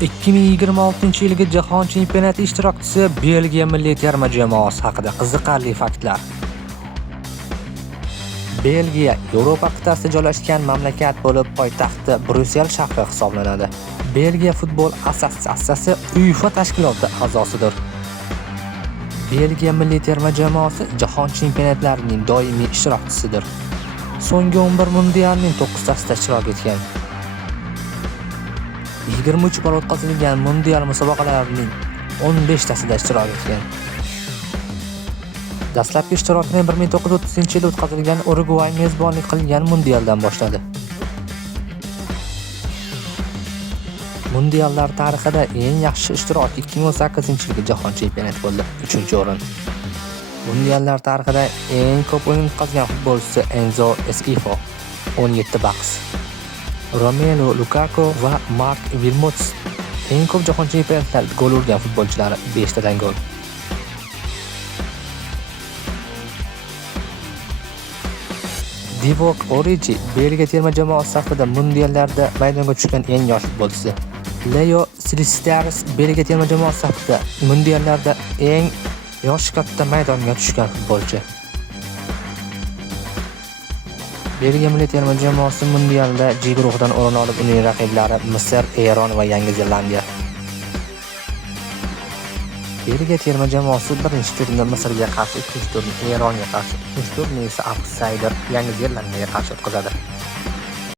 2026-yilgi Jahon chempionati ishtirokchisi Belgiya milliy terma jamoasi haqida qiziqarli faktlar. Belgiya Yevropa qit'asida joylashgan mamlakat bo'lib, poytaxti Bryussel shahri hisoblanadi. Belgiya futbol assotsiatsiyasi UEFA tashkiloti a'zosidir. Belgiya milliy terma jamoasi jahon chempionatlarining doimiy ishtirokchisidir. So'nggi 11 mundialning 9tasida ishtirok etgan. 23 bor o'tkazilgan mundial musobaqalarining 15tasida ishtirok etgan. Dastlabki ishtirokini 1930-yilda o'tkazilgan Urugvay mezbonlik qilgan mundialdan boshladi. Mundiallar tarixida eng yaxshi ishtirok 2018-yilgi jahon chempionati bo'ldi, 3-o'rin. Mundiallar tarixida eng ko'p o'yin o'tkazgan futbolchisi Enzo Esquifo, 17 bahs. Romelu Lukaku va Mark Wilmots eng ko'p jahon chempionatlarida gol urgan futbolchilari 5 tadan gol. Divock Origi Belgiya terma jamoasi safida mundiallarda maydonga tushgan eng yosh futbolchisi. Leo Silisters Belgiya terma jamoasi safida mundiallarda eng yoshi katta maydonga tushgan futbolchi. Belgiya milliy terma jamoasi mundialda G guruhidan o'rin olib, uning raqiblari Misr, Eron va Yangi Zelandiya. Belgiya terma jamoasi birinchi turni Misrga qarshi, ikkinchi turni Eronga qarshi, uchinchi turni esa outsider Yangi Zelandiyaga qarshi o'tkazadi.